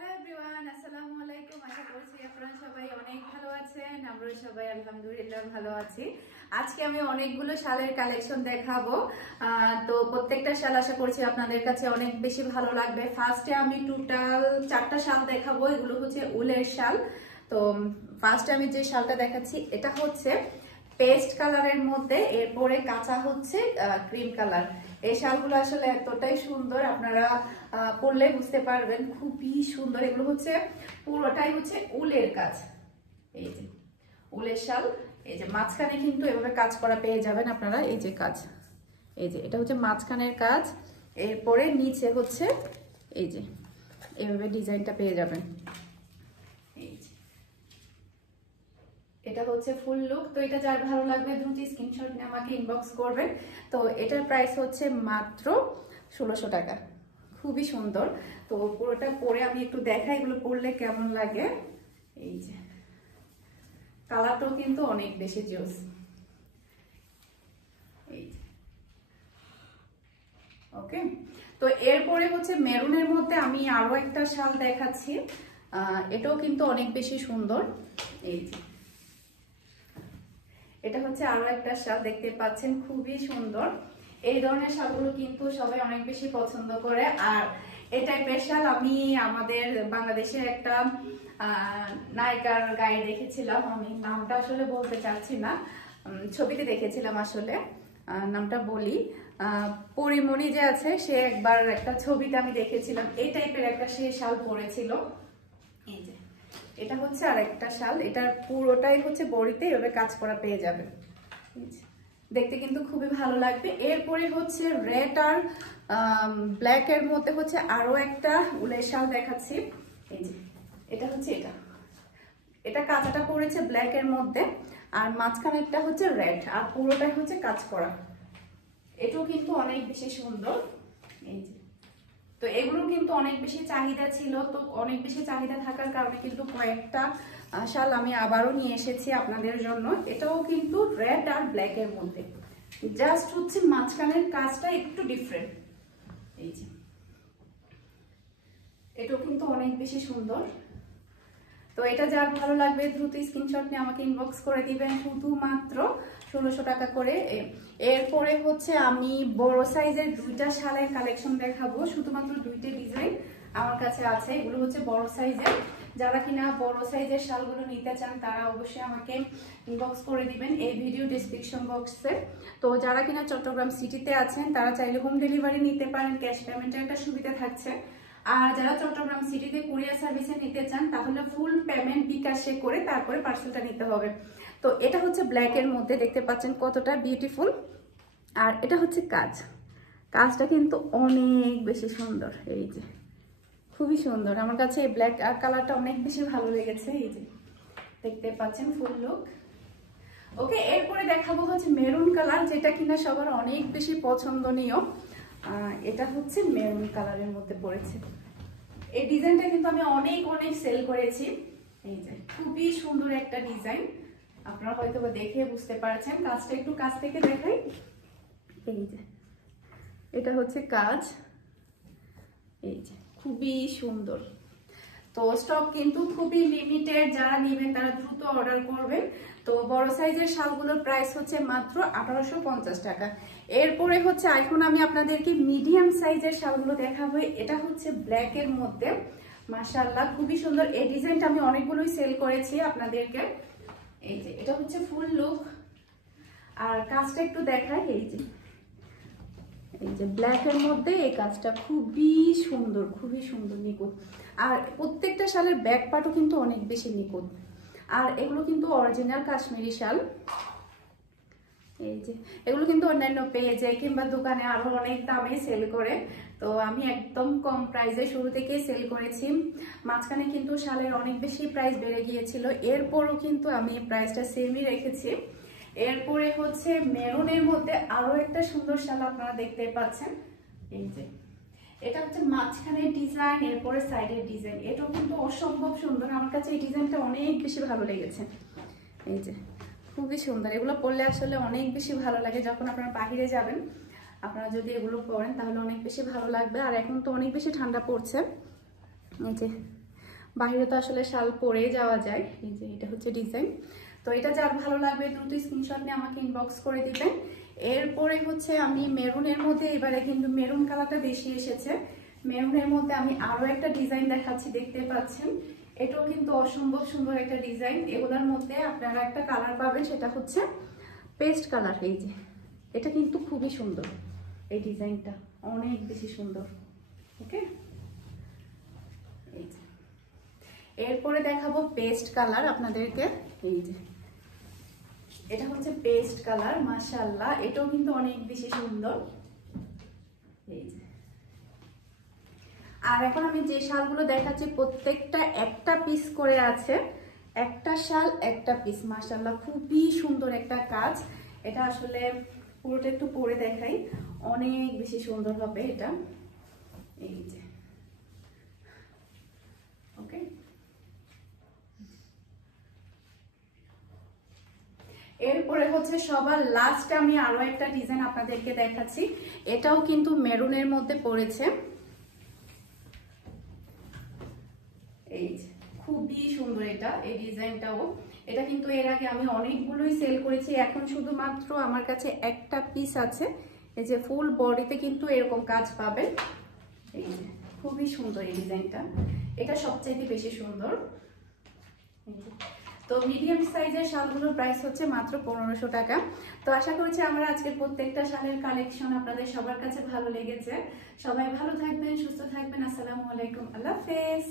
Hello everyone, আসসালামু আলাইকুম। আশা করছি আপনারা সবাই অনেক ভালো আছেন। আমরা সবাই আলহামদুলিল্লাহ ভালো আছি। আজকে আমি অনেকগুলো শালের কালেকশন দেখাবো। তো প্রত্যেকটা শাল আশা করছি আপনাদের কাছে অনেক বেশি ভালো লাগবে। ফার্স্টে আমি টোটাল 4টা শাল দেখাবো। এগুলো হচ্ছে উলের শাল। তো ফার্স্টে আমি যে শালটা দেখাচ্ছি এটা হচ্ছে পেস্ট কালারের মধ্যে, এরপরে কাঁচা হচ্ছে ক্রিম কালার। এই শালগুলো আসলে এতটাই সুন্দর, আপনারা পরলে বুঝতে পারবেন, খুবই সুন্দর। এগুলো হচ্ছে পুরোটাই হচ্ছে উলের কাজ। এই যে উলের শাল, এই যে মাঝখানে কিন্তু এভাবে কাজ করা পেয়ে যাবেন আপনারা। এই যে কাজ, এই যে এটা হচ্ছে মাঝখানের কাজ, এরপরে নিচে হচ্ছে এই যে এভাবে ডিজাইনটা পেয়ে যাবেন। এই যে এটা হচ্ছে ফুল লুক। তো এটা যার ভালো লাগবে দ্রুত স্ক্রিনশট নিয়ে আমাকে ইনবক্স করবেন। তো এটার প্রাইস হচ্ছে মাত্র 1600 টাকা। খুবই সুন্দর। তো পুরোটা পরে আমি একটু দেখাই এগুলো পরলে কেমন লাগে। এই যে কালারটাও কিন্তু অনেক বেশি জোস। এই যে ওকে। তো এরপরে হচ্ছে মেরুনের মধ্যে আমি আরো একটা শাল দেখাচ্ছি। এটাও কিন্তু অনেক বেশি সুন্দর। এই যে এটা হচ্ছে আরো একটা শাল, দেখতে পাচ্ছেন খুবই সুন্দর। এই ধরনের শালগুলো কিন্তু সবাই অনেক বেশি পছন্দ করে। আর এই টাইপের শাল আমি আমাদের বাংলাদেশের একটা নায়িকার গায়ে দেখেছিলাম, আমি নামটা আসলে বলতে চাচ্ছি না, ছবিতে দেখেছিলাম আসলে, নামটা বলি, পরিমণি যে আছে, সে একবার একটা ছবিতে আমি দেখেছিলাম এই টাইপের একটা সে শাল পরেছিল। এই যে এটা হচ্ছে আর একটা শাল, এটার পুরোটাই হচ্ছে বড়িতে এভাবে কাজ করা পেয়ে যাবেন। দেখতে কিন্তু খুবই ভালো লাগবে। এরপরে হচ্ছে রেড আর ব্ল্যাক এর মধ্যে হচ্ছে আরো একটা উলের শাল দেখাচ্ছি। এই যে এটা হচ্ছে এটা কাঁচাটা পড়েছে ব্ল্যাক এর মধ্যে, আর মাঝখানেরটা হচ্ছে রেড, আর পুরোটাই হচ্ছে কাজ করা। এটাও কিন্তু অনেক বেশি সুন্দর। এই যে তো এগুলো কিন্তু অনেক বেশি চাহিদা ছিল, তো অনেক বেশি চাহিদা থাকার কারণে কিন্তু কয়েকটা শাল আমি আবারও নিয়ে এসেছি আপনাদের জন্য। এটাও কিন্তু রেড আর ব্ল্যাক এর মধ্যে, জাস্ট হচ্ছে মাঝখানের কাজটা একটু ডিফারেন্ট। এই যে এটাও কিন্তু অনেক বেশি সুন্দর। তো এটা যার ভালো লাগবে দ্রুত স্ক্রিনশট নিয়ে আমাকে ইনবক্স করে দিবেন, শুধুমাত্র 1600 টাকা করে। এরপরে হচ্ছে আমি বড় সাইজের 2টা শালের কালেকশন দেখাবো। শুধুমাত্র 2টা ডিজাইন আমার কাছে আছে, এগুলো হচ্ছে বড় সাইজের। যারা কিনা বড় সাইজের শালগুলো নিতে চান তারা অবশ্যই আমাকে ইনবক্স করে দিবেন এই ভিডিও ডেসক্রিপশন বক্সে। তো যারা কিনা চট্টগ্রাম সিটিতে আছেন তারা চাইলে হোম ডেলিভারি নিতে পারেন, ক্যাশ পেমেন্টের একটা সুবিধা থাকছে। আর যারা চট্টগ্রাম সিটিতে কুরিয়ার সার্ভিসে নিতে চান তাহলে ফুল পেমেন্ট বিকাশে করে তারপরে পার্সেলটা নিতে হবে। তো এটা হচ্ছে ব্ল্যাক এর মধ্যে, দেখতে পাচ্ছেন কতটা বিউটিফুল। আর এটা হচ্ছে কাজটা কিন্তু অনেক বেশি সুন্দর। এই যে খুবই সুন্দর, আমার কাছে এই ব্ল্যাক কালারটা অনেক বেশি ভালো লেগেছে। এই যে দেখতে পাচ্ছেন ফুল লুক। ওকে, এরপরে দেখাবো হচ্ছে মেরুন কালার, যেটা কিনা সবার অনেক বেশি পছন্দনীয়। এটা হচ্ছে মেরুন কালারের মধ্যে পড়েছে। এই ডিজাইনটা কিন্তু আমি অনেক সেল করেছি। এই যে খুবই সুন্দর একটা ডিজাইন, আপনারা হয়তো দেখে বুঝতে পারছেন। কাজটা একটু কাছ থেকে দেখাই। এই যে এটা হচ্ছে কাজ। এই যে খুবই সুন্দর। তো স্টক কিন্তু খুবই লিমিটেড, যারা নেবেন তারা দ্রুত অর্ডার করবেন। তো বড় সাইজের শালগুলোর প্রাইস হচ্ছে মাত্র 1850 টাকা। এরপরে হচ্ছে এখন আমি আপনাদেরকে মিডিয়াম সাইজের শালগুলো দেখাবো। এটা হচ্ছে ব্ল্যাক এর মধ্যে, মাশাআল্লাহ খুবই সুন্দর। এই ডিজাইনটা আমি অনেকগুলোই সেল করেছি আপনাদেরকে। এই যে এটা হচ্ছে ফুল লুক, আর কাজটা একটু দেখাই। এই যে ব্ল্যাক এর মধ্যে এই কাজটা খুবই সুন্দর নিখুঁত। আর প্রত্যেকটা শালের ব্যাক পার্টও কিন্তু অনেক বেশি নিখুঁত। আর এগুলো কিন্তু অরিজিনাল কাশ্মীরি শাল। এই যে এগুলো কিন্তু অন্যান্য পেজে কিংবা দোকানে আরো অনেক দামে সেল করে, তো আমি একদম কম প্রাইসে শুরু থেকে সেল করেছি। মাঝখানে কিন্তু শালের অনেক বেশি প্রাইস বেড়ে গিয়েছিল, এরপরও কিন্তু আমি প্রাইসটা সেমই রেখেছি। এরপরে হচ্ছে মেরুনের মধ্যে আরো একটা সুন্দর শাল আপনারা দেখতে পাচ্ছেন। এই যে এটা হচ্ছে মাঝখানের ডিজাইন, এরপরে সাইডের ডিজাইন, এটাও কিন্তু অসম্ভব সুন্দর। আমার কাছে এই ডিজাইনটা অনেক বেশি ভালো লেগেছে। এই যে খুবই সুন্দর, এগুলো পরলে আসলে অনেক বেশি ভালো লাগে। যখন আপনারা বাহিরে যাবেন আপনারা যদি এগুলো পরেন তাহলে অনেক বেশি ভালো লাগবে। আর এখন তো অনেক বেশি ঠান্ডা পড়ছে। এই যে বাইরে তো আসলে শাল পরে যাওয়া যায়। এই যে এটা হচ্ছে ডিজাইন। তো এটা যার ভালো লাগবে দ্রুত স্ক্রিনশট নিয়ে আমাকে ইনবক্স করে দিবেন। এরপরে হচ্ছে আমি মেরুনের মধ্যে, এবারে কিন্তু মেরুন কালারটা বেশি এসেছে, মেরুনের মধ্যে আমি আরো একটা ডিজাইন দেখাচ্ছি, দেখতে পাচ্ছেন। এটাও কিন্তু অসম্ভব সুন্দর একটা ডিজাইন। এগুলোর মধ্যে আপনারা একটা কালার পাবেন, সেটা হচ্ছে পেস্ট কালার। এই যে এটা কিন্তু খুবই সুন্দর, এই ডিজাইনটা অনেক বেশি সুন্দর। ওকে, এই যে এরপরে দেখাবো পেস্ট কালার আপনাদেরকে। এই যে এটা হচ্ছে পেস্ট কালার, মাশাআল্লাহ, এটাও কিন্তু অনেক বেশি সুন্দর। এই যে আর এখন আমি যে শালগুলো দেখাচ্ছি প্রত্যেকটা একটা পিস করে আছে, একটা শাল একটা পিস, মাশাআল্লাহ খুবই সুন্দর একটা কাজ। এটা আসলে পুরোটা একটু পরে দেখাই, অনেক বেশি সুন্দর হবে এটা। এই যে ওকে, এরপরে হচ্ছে সবার লাস্টে আমি আরো একটা ডিজাইন আপনাদেরকে দেখাচ্ছি। এটাও কিন্তু মেরুনের মধ্যে পড়েছে। এই যে খুবই সুন্দর এটা, এই ডিজাইনটাও। এটা কিন্তু এর আগে আমি অনেকগুলোই সেল করেছি, এখন শুধুমাত্র আমার কাছে একটা পিস আছে। এই যে ফুল বডিতে কিন্তু এরকম কাজ পাবেন। এই যে খুবই সুন্দর এই ডিজাইনটা, এটা সবচাইতে বেশি সুন্দর। তো মিডিয়াম সাইজের শালগুলোর প্রাইস হচ্ছে মাত্র 1500 টাকা। তো আশা করছি আমার আজকের প্রত্যেকটা শালের কালেকশন আপনাদের সবার কাছে ভালো লেগেছে। সবাই ভালো থাকবেন, সুস্থ থাকবেন। আসসালামু আলাইকুম, আল্লাহ হাফেজ।